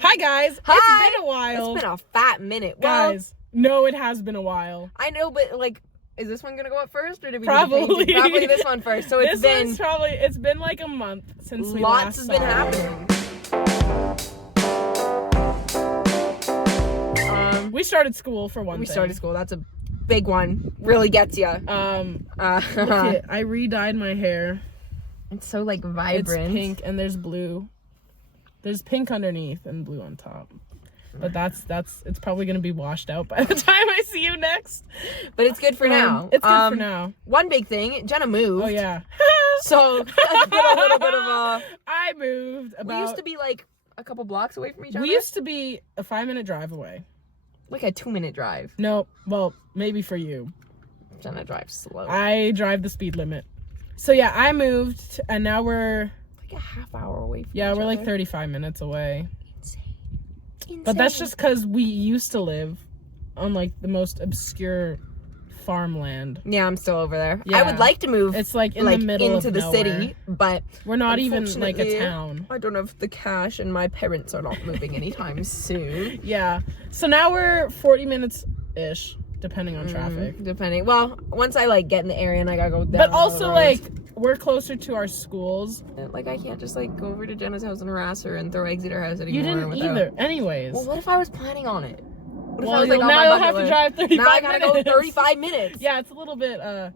Hi guys. Hi. It's been a while. It's been a fat minute. Guys, no, it has been a while. I know, but like, is this one gonna go up first, or did we Probably. Probably this one first. So it's been like a month since we lots last has saw been it. happening. We started school for one thing. We started school. That's a big one. Really gets you. Look it, I re-dyed my hair. It's so like vibrant. It's pink and there's blue. There's pink underneath and blue on top. But it's probably gonna be washed out by the time I see you next. But it's good for now. It's good for now. One big thing, Jenna moved. Oh yeah. So that's been a little bit of a. I moved about. We used to be like a couple blocks away from each other. We used to be a 5-minute drive away. Like a 2-minute drive. No, well, maybe for you. Jenna drives slow. I drive the speed limit. So yeah, I moved and now we're like a half hour away from yeah, each we're other. like 35 minutes away. Insane. But that's just because we used to live on like the most obscure farmland. Yeah, I'm still over there. Yeah. I would like to move. It's like in the middle into of the nowhere. city, but we're not even like a town. I don't have the cash, and my parents are not moving anytime soon. Yeah. So now we're 40 minutes ish, depending on traffic. Depending. Well, once I like get in the area and I gotta go down. But also like we're closer to our schools. Like I can't just like go over to Jenna's house and harass her and throw eggs at her house anymore. You didn't either. Anyways. Well, what if I was planning on it? What if Well, I was like, now you'll have to drive 35 minutes. Now I gotta go 35 minutes. Yeah, it's a little bit out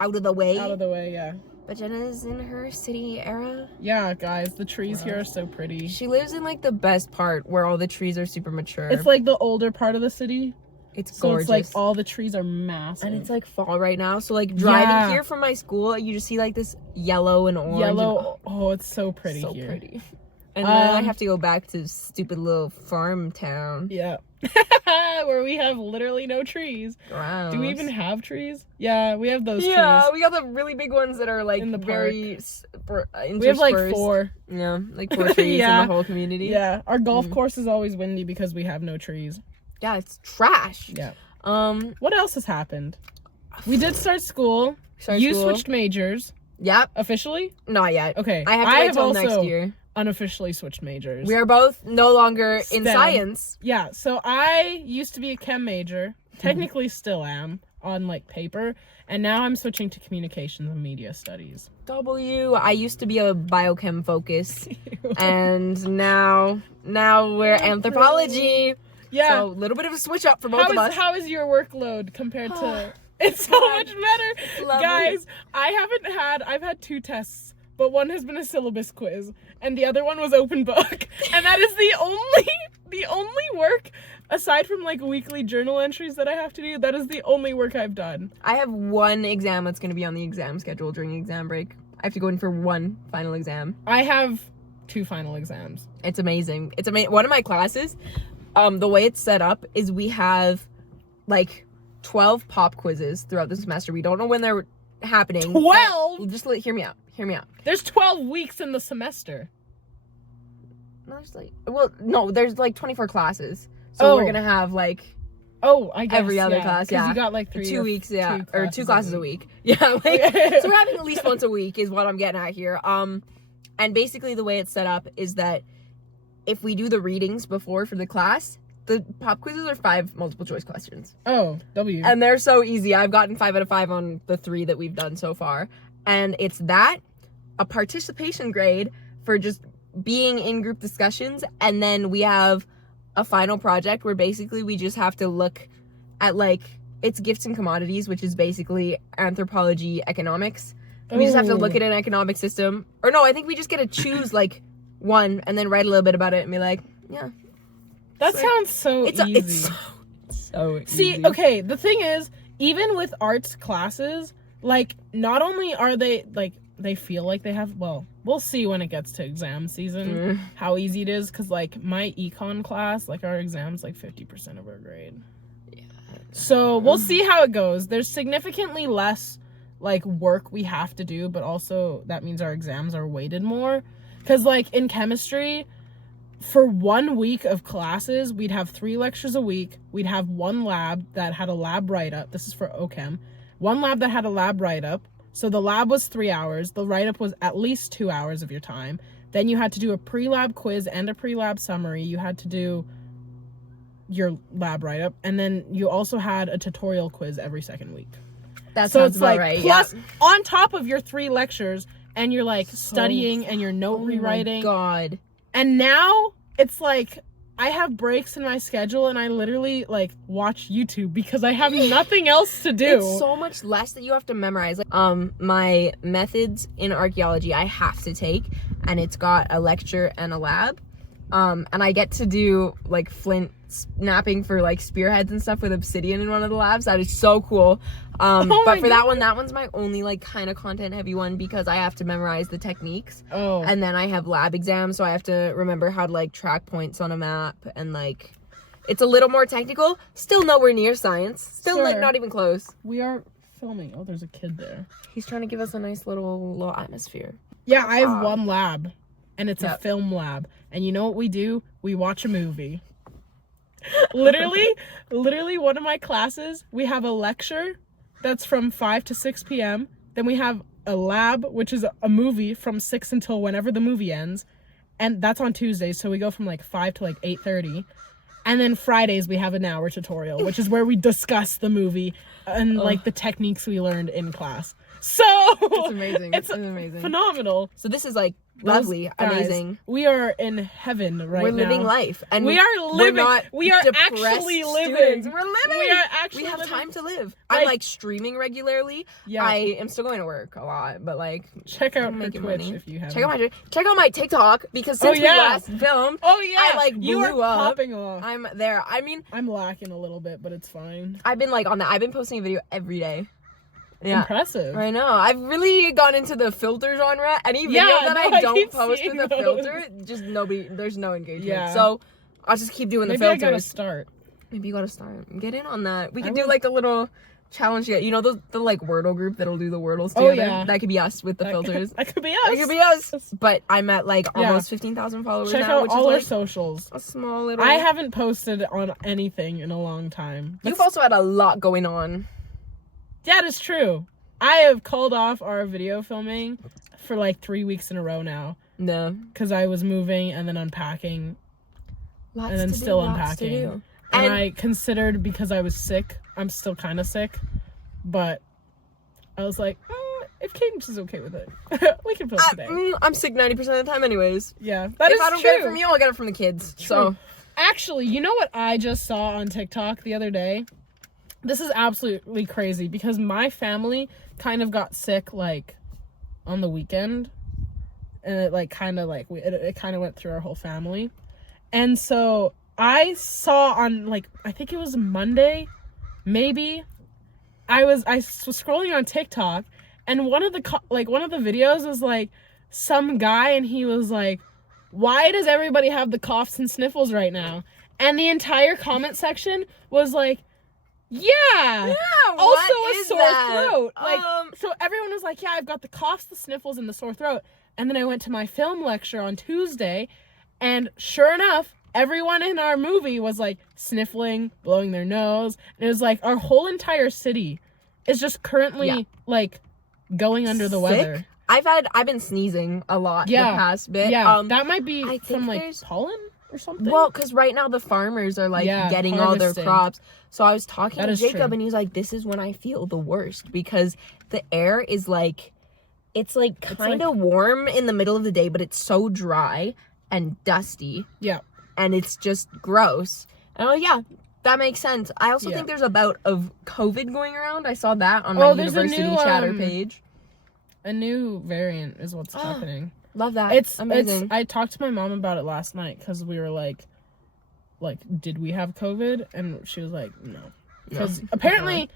of the way. Out of the way, yeah. But Jenna's in her city era. Yeah, guys, the trees here are so pretty. She lives in like the best part where all the trees are super mature. It's like the older part of the city. It's so gorgeous. It's like all the trees are massive. And it's like fall right now. So like driving here from my school, you just see like this yellow and orange. Oh, it's so pretty so here. Pretty. And then I have to go back to stupid little farm town. Yeah. Where we have literally no trees. Gross. Do we even have trees? Yeah, we have those trees. Yeah, we got the really big ones that are like in the very we have like 4. Yeah, like 4 trees in the whole community. Yeah, our golf course is always windy because we have no trees. Yeah, it's trash. Yeah. What else has happened? We did start school. You switched majors. Yep. Officially? Not yet. Okay. I have to wait till next year. Unofficially switched majors. We are both no longer in science. Yeah, so I used to be a chem major. Technically still am on like paper, and now I'm switching to communications and media studies. I used to be a biochem focus and now we're anthropology. Yeah. So a little bit of a switch up for both of us. How is your workload compared to it's so much better. Guys, I've had 2 tests, but one has been a syllabus quiz and the other one was open book. And that is the only work aside from like weekly journal entries that I have to do. That is the only work I've done. I have one exam that's going to be on the exam schedule during exam break. I have to go in for one final exam. I have 2 final exams. It's amazing. It's amazing. One of my classes, the way it's set up is we have like 12 pop quizzes throughout the semester. We don't know when they're happening. 12? Just hear me out. There's 12 weeks in the semester. No, there's like 24 classes. So we're gonna have like I guess every other class. Yeah, you got like 2 weeks. Yeah, or 2 classes a week. Yeah, like so we're having at least once a week is what I'm getting at here. And basically the way it's set up is that if we do the readings before for the class, the pop quizzes are 5 multiple choice questions. Oh, W. And they're so easy. I've gotten 5 out of 5 on the 3 that we've done so far. And it's that, a participation grade for just being in group discussions, and then we have a final project where basically we just have to look at like, it's gifts and commodities, which is basically anthropology economics. We just have to look at an economic system. Or no, I think we just get to choose like one and then write a little bit about it and be like, yeah. That sounds so easy. It's so easy. See, okay, the thing is, even with arts classes, like, not only are they, like, they feel like they have, well, we'll see when it gets to exam season how easy it is, because, like, my econ class, like, our exam's, like, 50% of our grade. Yeah. So, we'll see how it goes. There's significantly less, like, work we have to do, but also that means our exams are weighted more. Because, like, in chemistry, for 1 week of classes, we'd have 3 lectures a week. We'd have 1 lab that had a lab write-up. This is for OChem. 1 lab that had a lab write-up. So the lab was 3 hours. The write-up was at least 2 hours of your time. Then you had to do a pre-lab quiz and a pre-lab summary. You had to do your lab write-up, and then you also had a tutorial quiz every second week. That So sounds it's about like right. plus yeah. on top of your 3 lectures, and you're like studying and you're note rewriting. Oh my God. And now it's like I have breaks in my schedule, and I literally like watch YouTube because I have nothing else to do. It's so much less that you have to memorize. Like, my methods in archaeology I have to take, and it's got a lecture and a lab. And I get to do like flint snapping for like spearheads and stuff with obsidian in one of the labs. That is so cool. But for that one's my only like kind of content heavy one because I have to memorize the techniques. Oh. And then I have lab exams, so I have to remember how to like track points on a map, and like it's a little more technical. Still nowhere near science. Still like not even close. We are filming. Oh, there's a kid there. He's trying to give us a nice little atmosphere. Yeah, I have one lab, and it's a film lab. And you know what we do? We watch a movie. literally one of my classes, we have a lecture that's from 5 to 6 p.m. Then we have a lab, which is a movie from 6 until whenever the movie ends. And that's on Tuesdays, so we go from like 5 to like 8:30. And then Fridays we have an hour tutorial, which is where we discuss the movie and like the techniques we learned in class. So it's amazing. It's amazing. Phenomenal. So this is like lovely, Guys, amazing. We are in heaven right now. We're living life, and we are living. We're not we are depressed actually living. students. We're living. We are actually. We have living. time to live. I'm like streaming regularly. Yeah. I am still going to work a lot, but like check out her Twitch money. if you have. Check out my TikTok because since we last filmed, I like you blew are up. popping off. I'm there. I mean, I'm lacking a little bit, but it's fine. I've been like on that. I've been posting a video every day. Yeah. Impressive. I know. I've really gone into the filter genre. Any video that I don't post with a filter, just there's no engagement. Yeah. So I'll just keep doing the Maybe filters. I gotta start. Maybe you gotta start. Get in on that. We could do like a little challenge. You know the like Wordle group that'll do the Wordles together? Oh, yeah. That could be us with the filters. That could be us. That could be us. But I'm at like almost 15,000 followers Check now, out which all is our like socials. a small little... I haven't posted on anything in a long time. You've also had a lot going on. That is true. I have called off our video filming for like 3 weeks in a row now. No. Because I was moving and then unpacking. Lots and then to still do, unpacking. And I considered, because I was sick, I'm still kind of sick, but I was like, if Cadence is okay with it, we can film today. I'm sick 90% of the time anyways. Yeah, that is If I don't get it from you, I'll get it from the kids. True. So, actually, you know what I just saw on TikTok the other day? This is absolutely crazy because my family kind of got sick like on the weekend, and it like kind of like it kind of went through our whole family. And so I saw on like, I think it was Monday, maybe, I was scrolling on TikTok, and one of the videos was like some guy, and he was like, why does everybody have the coughs and sniffles right now? And the entire comment section was like, yeah, also a sore throat. Like, so everyone was like, yeah, I've got the coughs, the sniffles, and the sore throat. And then I went to my film lecture on Tuesday, and sure enough, everyone in our movie was like sniffling, blowing their nose. And it was like our whole entire city is just currently like going under the weather. I've been sneezing a lot the past bit. Yeah, that might be from like pollen or something. Well, because right now the farmers are like getting all their crops. So I was talking to Jacob, and he's like, this is when I feel the worst because the air is like, it's like kind of warm in the middle of the day, but it's so dry and dusty. Yeah. And it's just gross. And I'm like, yeah, that makes sense. I also think there's a bout of COVID going around. I saw that on my university chatter page. A new variant is what's happening. Love that. It's amazing. I talked to my mom about it last night because we were like, did we have COVID? And she was like, no. Because apparently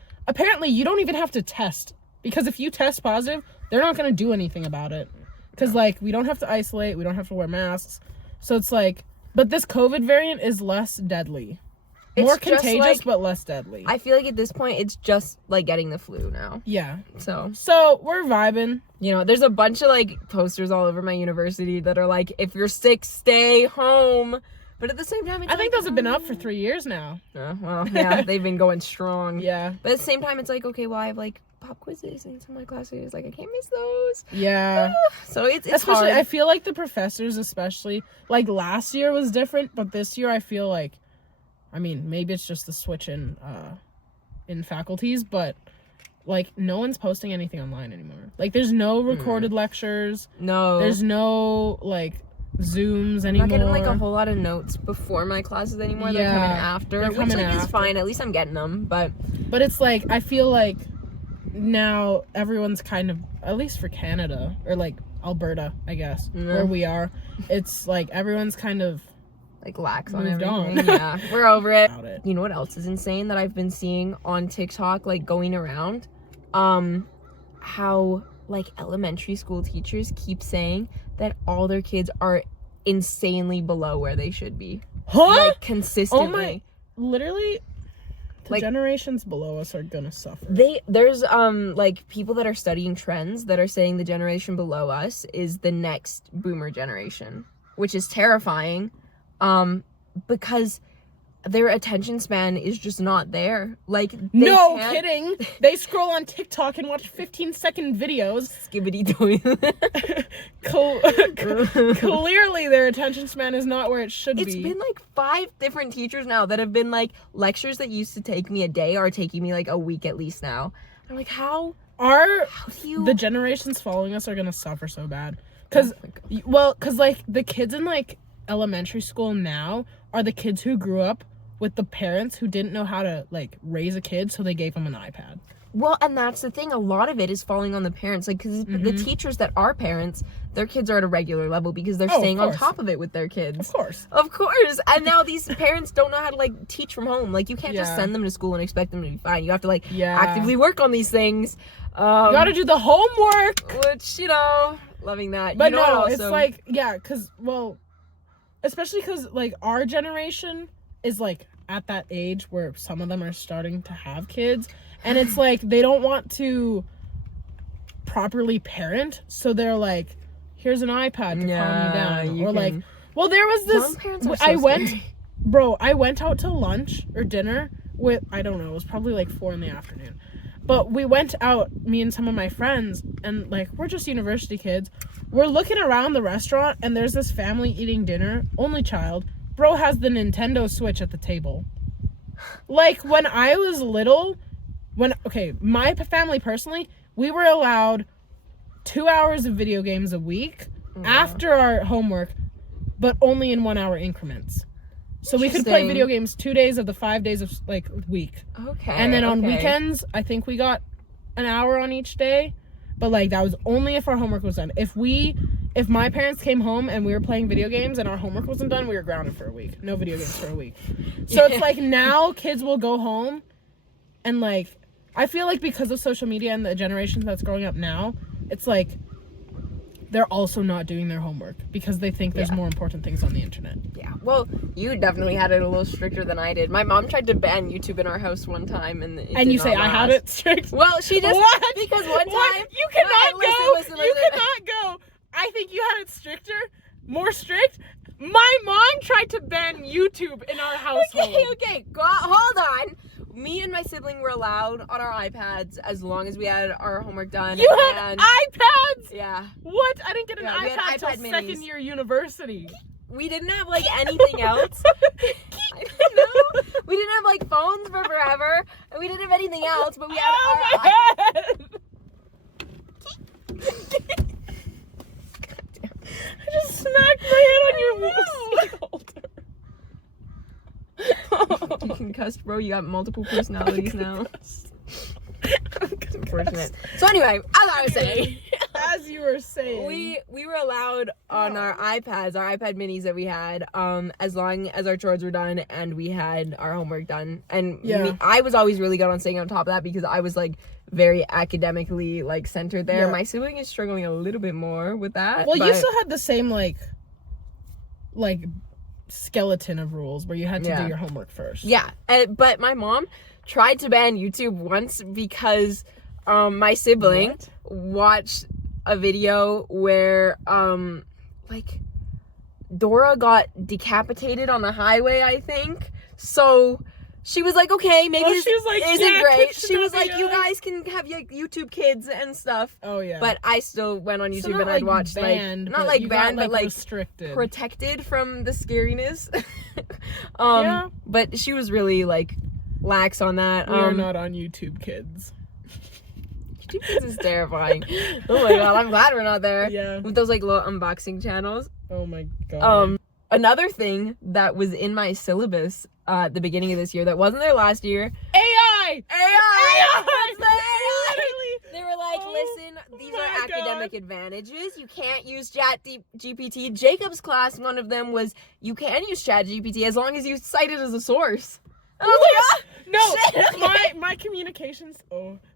you don't even have to test. Because if you test positive, they're not going to do anything about it. Because, we don't have to isolate. We don't have to wear masks. So it's like, but this COVID variant is less deadly. More contagious, but less deadly. I feel like at this point, it's just like getting the flu now. Yeah. So we're vibing. You know, there's a bunch of posters all over my university that are like, if you're sick, stay home. But at the same time, it's I think those have been up for 3 years now. Well, yeah, they've been going strong. Yeah. But at the same time, it's like, okay, well, I have pop quizzes in some of my classes. Like, I can't miss those. Yeah. So it's especially, hard. I feel like the professors, especially, like, last year was different, but this year I feel like, I mean, maybe it's just the switch in faculties, but, like, no one's posting anything online anymore. Like, there's no recorded lectures. No. There's no, like, Zooms anymore. I'm not getting, like, a whole lot of notes before my classes anymore. They're coming after, which, like, is fine. At least I'm getting them, but it's, like, I feel like now everyone's kind of, at least for Canada, or, like, Alberta, I guess, where we are, it's, like, everyone's kind of, like, lax on moved everything. on. Yeah, we're over it. You You know what else is insane that I've been seeing on TikTok, like, going around? How, like, elementary school teachers keep saying that all their kids are insanely below where they should be. Huh? Like, consistently. Oh my, literally, the like, generations below us are gonna suffer. There's like, people that are studying trends that are saying the generation below us is the next boomer generation, which is terrifying, because their attention span is just not there. Like, no kidding. They scroll on TikTok and watch 15-second videos. Skibbity toilet. Clearly their attention span is not where it should be. It's been like 5 different teachers now that have been like, lectures that used to take me a day are taking me like a week at least now. I'm like, how do you... The generations following us are gonna suffer so bad. Cause like the kids in like elementary school now are the kids who grew up with the parents who didn't know how to like raise a kid, so they gave them an iPad. Well, and that's the thing. A lot of it is falling on the parents. Like, because the teachers that are parents, their kids are at a regular level because they're staying on top of it with their kids. Of course. And now these parents don't know how to, like, teach from home. Like, you can't just send them to school and expect them to be fine. You have to, like, actively work on these things. You gotta do the homework. Which, you know, loving that. But no, it's like, because, well, especially because, like, our generation is, like, at that age where some of them are starting to have kids. And it's like, they don't want to properly parent, so they're like, here's an iPad to calm you down. Or like, well, there was this, I went out to lunch or dinner with, I don't know, it was probably like 4 p.m. But we went out, me and some of my friends, and like, we're just university kids. We're looking around the restaurant, and there's this family eating dinner, only child. Bro has the Nintendo Switch at the table. Like, when I was little... my family personally, we were allowed 2 hours of video games a week after our homework, but only in 1 hour increments. So we could play video games 2 days of the 5 days of like week. Okay. And then on weekends, I think we got an hour on each day, but like that was only if our homework was done. If my parents came home and we were playing video games and our homework wasn't done, we were grounded for a week. No video games for a week. So it's like now kids will go home and like, I feel like because of social media and the generation that's growing up now, it's like they're also not doing their homework because they think there's more important things on the internet. Yeah. Well, you definitely had it a little stricter than I did. My mom tried to ban YouTube in our house one time, and you say I had it strict? Well, she just because one time you cannot go. Listen. You cannot go. I think you had it more strict. My mom tried to ban YouTube in our household. Okay. Hold on. Me and my sibling were allowed on our iPads as long as we had our homework done. You had iPads? Yeah. What? I didn't get an iPad until second year university. We didn't have, like, anything else. I don't know. We didn't have, like, phones for forever, and we didn't have anything else, but we had our head! I just smacked my head on your seat holder. You concussed, bro. You got multiple personalities now. It's unfortunate. So anyway, as you were saying, we were allowed on our iPads, our iPad minis that we had, as long as our chores were done and we had our homework done. And I was always really good on staying on top of that because I was like very academically like centered there. My sibling is struggling a little bit more with that. Well, you still had the same like skeleton of rules where you had to do your homework first. Yeah, but my mom tried to ban YouTube once because my sibling watched a video where like Dora got decapitated on a highway, I think. So she was like, okay, maybe this she was like, isn't yeah, great. should She not was be like, you on. guys can have your YouTube Kids and stuff. Oh yeah. But I still went on So YouTube not, and I'd like, watch banned, like not but like you got, banned, but like restricted. protected from the scariness. Yeah. But she was really like lax on that. We are not on YouTube Kids. YouTube Kids is terrifying. Oh my god, I'm glad we're not there. Yeah. With those like little unboxing channels. Oh my god. Another thing that was in my syllabus at the beginning of this year that wasn't there last year. AI. That's the AI. Literally. They were like, Oh listen, these my are academic God. advantages. You can't use Chat GPT. Jacob's class, one of them was you can use Chat GPT as long as you cite it as a source. And I was like, No, shit.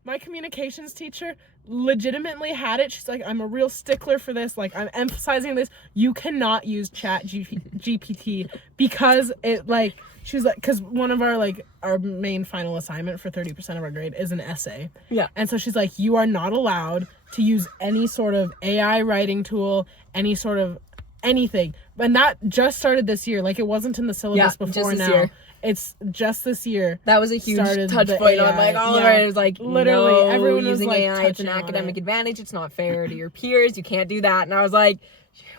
my communications teacher legitimately had it. She's like, I'm a real stickler for this. Like, I'm emphasizing this. You cannot use Chat GPT because it like. She was like, because one of our main final assignment for 30% of our grade is an essay. Yeah. And so she's like, you are not allowed to use any sort of AI writing tool, any sort of anything. And that just started this year. Like, it wasn't in the syllabus before just this now. year. It's just this year. That was a huge started touch the point on AI. like all of Yeah. it. It was like Literally, no, everyone was, using like, AI. It's an touching on academic it. advantage. It's not fair to your peers. You can't do that. And I was like,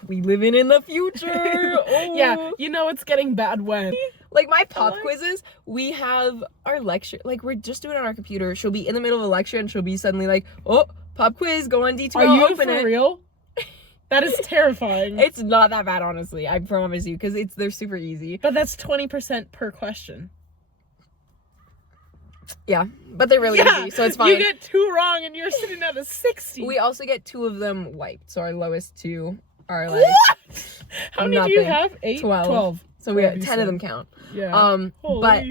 we living in the future. Oh. Yeah, you know it's getting bad when. Like my pop quizzes, we have our lecture. Like we're just doing it on our computer. She'll be in the middle of a lecture and she'll be suddenly like, "Oh, pop quiz, go on D2L, Are you open for it." real? That is terrifying. It's not that bad, honestly. I promise you, because they're super easy. But that's 20% per question. Yeah, but they're really easy, so it's fine. You get 2 wrong and you're sitting at a 60. We also get 2 of them wiped, so our lowest 2 are like What? How many do you nothing. have? 8? 12. So we got 10 said. of them count. Yeah. But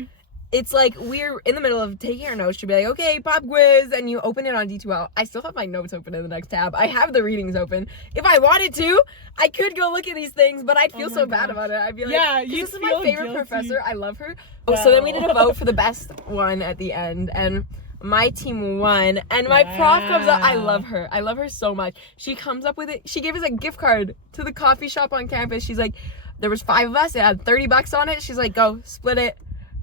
it's like we're in the middle of taking our notes. She'll be like, okay, pop quiz, and you open it on D2L. I still have my notes open in the next tab. I have the readings open. If I wanted to, I could go look at these things, but I'd feel my so bad gosh. about it. I'd be like, Yeah, 'cause you'd this is my feel favorite guilty. professor. I love her. Oh, so then we did a Wow. vote for the best one at the end, and my team won, and my prof comes up. I love her. I love her so much. She comes up with it. She gave us a gift card to the coffee shop on campus. She's like, there was 5 of us. It had $30 on it. She's like, go split it,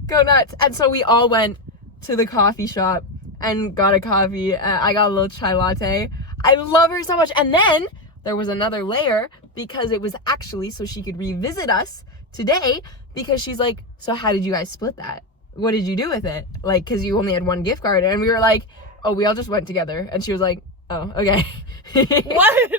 go nuts. And so we all went to the coffee shop and got a coffee. I got a little chai latte. I love her so much. And then there was another layer because it was actually so she could revisit us today, because she's like, so how did you guys split that? What did you do with it? Like, because you only had 1 gift card. And we were like, oh, we all just went together. And she was like, oh, okay. What?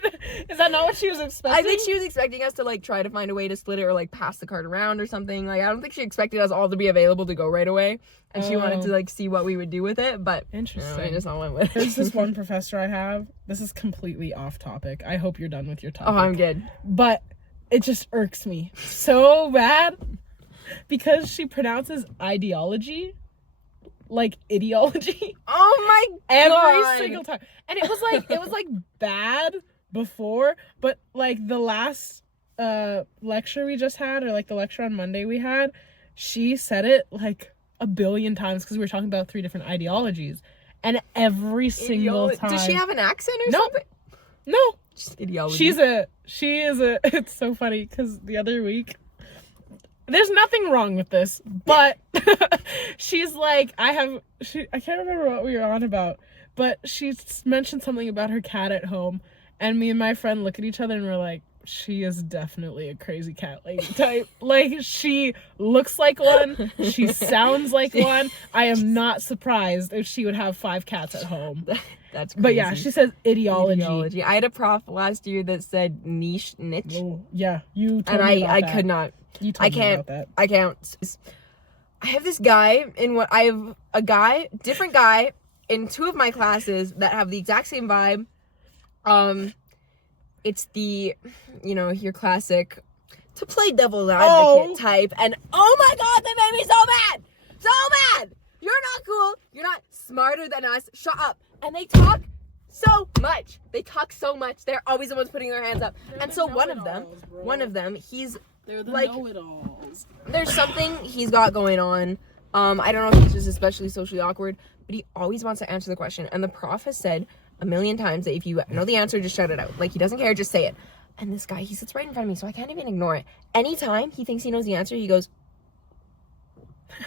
Is that not what she was expecting? I think she was expecting us to like try to find a way to split it or like pass the card around or something. Like, I don't think she expected us all to be available to go right away. And she wanted to like see what we would do with it. But Interesting. I just all went with There's it. this one professor I have. This is completely off topic. I hope you're done with your topic. Oh, I'm good. But it just irks me so bad because she pronounces ideology like ideology Oh my every God. single time. And it was like bad before, but like the last lecture we just had, or like the lecture on Monday we had, she said it like a billion times because we were talking about 3 different ideologies. And every single time. Does she have an accent or Nope. something? No. Just ideology. She is a it's so funny because the other week, there's nothing wrong with this, but she's like, I can't remember what we were on about, but she mentioned something about her cat at home, and me and my friend look at each other and we're like, she is definitely a crazy cat lady type. Like, she looks like one, she sounds like one. I am not surprised if she would have 5 cats at home. That's crazy. But yeah, she says ideology. I had a prof last year that said niche. Oh, yeah, you told And me about I that. could not. You told I me can't. about that. I can't. I have this guy I have a guy, different guy in 2 of my classes that have the exact same vibe. It's the, your classic to play devil's advocate type, and oh my God, they made me so mad. You're not cool. You're not smarter than us. Shut up. And they talk so much. They're always the ones putting their hands up. And so one of them, he's They're the like, know-it-alls. there's something he's got going on. I don't know if he's just especially socially awkward, but he always wants to answer the question. And the prof has said a million times that if you know the answer, just shout it out. Like, he doesn't care, just say it. And this guy, he sits right in front of me, so I can't even ignore it. Anytime he thinks he knows the answer, he goes,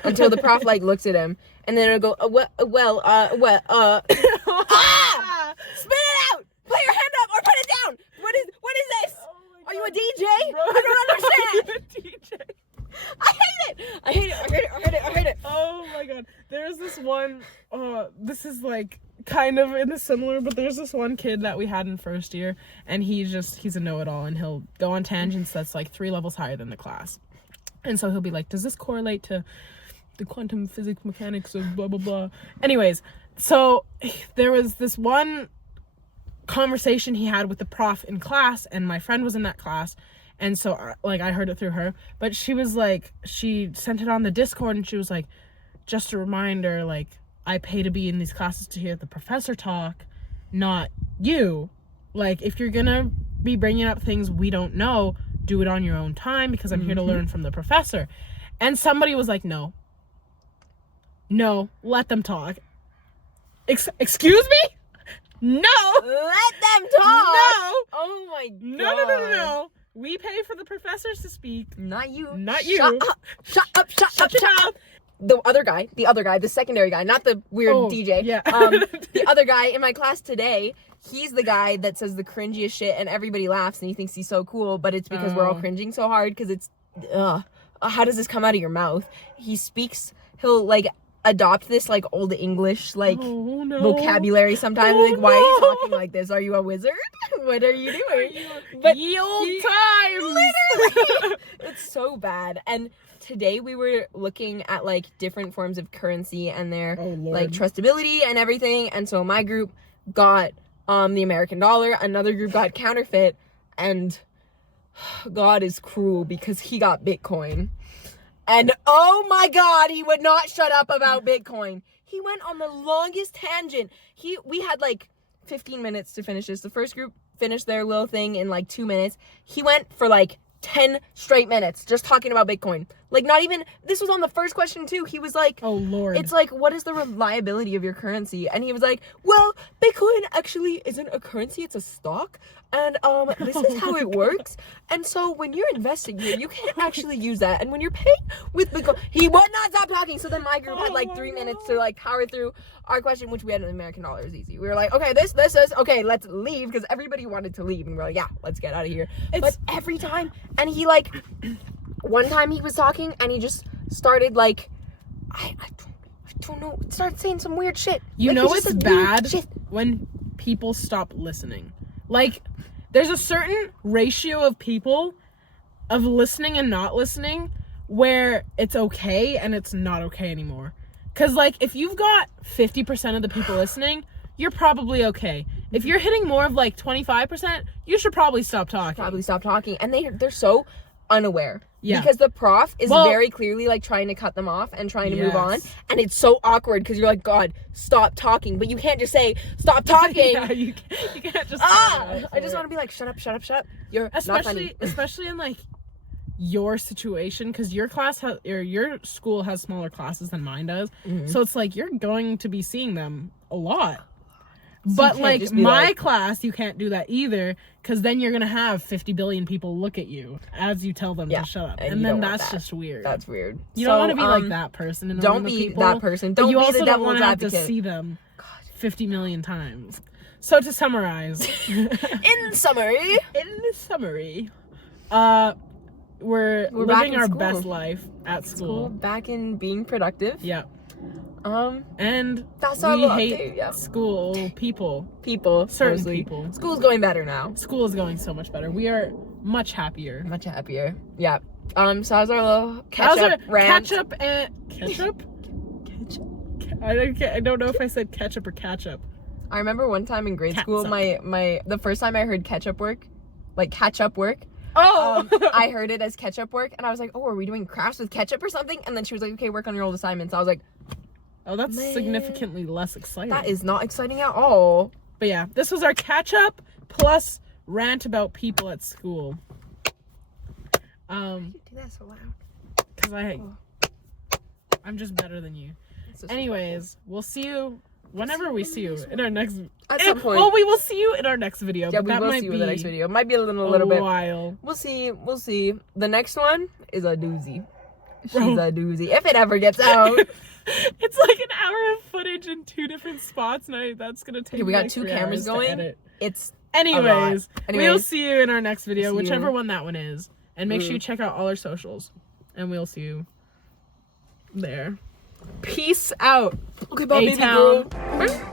until the prof like looks at him, and then it'll go, ah! Spit it out! Put your hand up or put it down! What is this? Oh my Are you a God. DJ? Bro, I don't understand! Are you a DJ? I hate it. Oh my God. There's this one, this is like kind of in a similar, but there's this one kid that we had in first year, and he's a know-it-all, and he'll go on tangents that's like 3 levels higher than the class. And so he'll be like, does this correlate to the quantum physics mechanics of blah, blah, blah. Anyways, so there was this one conversation he had with the prof in class, and my friend was in that class. And so, like, I heard it through her, but she was like, she sent it on the Discord, and she was like, just a reminder, like, I pay to be in these classes to hear the professor talk, not you. Like, if you're gonna be bringing up things we don't know, do it on your own time, because I'm here to learn from the professor. And somebody was like, no, let them talk. Excuse me? No. Let them talk. No. Oh my God. No. We pay for the professors to speak. Not you. Not you. Shut up. The other guy, the secondary guy, not the weird DJ. Yeah. The other guy in my class today, he's the guy that says the cringiest shit and everybody laughs and he thinks he's so cool, but it's because we're all cringing so hard because it's, how does this come out of your mouth? He'll like adopt this like old English like vocabulary sometimes. Like, why are you talking like this? Are you a wizard? What are you doing? But ye old times. Literally. It's so bad. And today we were looking at like different forms of currency and their like trustability and everything. And so my group got the American dollar, another group got counterfeit, and God is cruel because he got Bitcoin. And oh my God, he would not shut up about Bitcoin. He went on the longest tangent. We had like 15 minutes to finish this. The first group finished their little thing in like 2 minutes. He went for like 10 straight minutes just talking about Bitcoin. Like, not even, this was on the first question too. He was like, oh Lord, it's like, what is the reliability of your currency? And he was like, well, Bitcoin actually isn't a currency, it's a stock. And this is how it works. And so when you're investing here, you can't actually use that. And when you're paying with Bitcoin, he would not stop talking. So then my group had like 3 minutes to like power through our question, which we had an American dollar. It was easy. We were like, okay, this is okay, let's leave, because everybody wanted to leave. And we're like, yeah, let's get out of here. But every time, and he like, one time he was talking and he just started like, I don't know, started saying some weird shit. You like, know it's bad when people stop listening. Like, there's a certain ratio of people of listening and not listening where it's okay and it's not okay anymore. Because, like, if you've got 50% of the people listening, you're probably okay. If you're hitting more of, like, 25%, you should probably stop talking. And they're so unaware. Yeah. Because the prof is very clearly like trying to cut them off and trying to move on, and it's so awkward because you're like, God, stop talking, but you can't just say stop talking. Yeah, you can't just I just want to be like, shut up. You're not funny. Especially in like your situation, because your class has, or your school has smaller classes than mine does, so it's like you're going to be seeing them a lot. But like my class, you can't do that either, because then you're gonna have 50 billion people look at you as you tell them to shut up, and then that's just weird. That's weird. You don't want to be like that person. In don't be that person. Don't you be also the don't devil's want to have advocate. to see them 50 million times. So to summarize, in summary, we're living our best life at school. Back in being productive. Yeah. And that's our we hate update, yeah. school people. Certain mostly. people. School's going better now. School is going so much better. We are much happier. Yeah. So how's our little ketchup rant? Ketchup? I don't know if I said ketchup or ketchup. I remember one time in grade school, the first time I heard ketchup work, like catch-up work. I heard it as ketchup work, and I was like, oh, are we doing crafts with ketchup or something? And then she was like, okay, work on your old assignments. I was like, oh, that's significantly less exciting. That is not exciting at all. But yeah, this was our catch-up plus rant about people at school. Why did you do that so loud? Because I'm just better than you. Anyways, we'll see you whenever we see you in our next. At some point. Well, we will see you in our next video. Yeah, but we will see you in the next video. It might be a little bit. While. We'll see. The next one is a doozy. She's a doozy. If it ever gets out. It's like an hour of footage in 2 different spots, and that's gonna take. Okay, we got like 2 3 cameras hours to going. edit. It's Anyways, Anyways, we'll see you in our next video, see whichever you. one that one is, and make sure you check out all our socials, and we'll see you there. Peace out. Okay, bye, baby A-town. girl.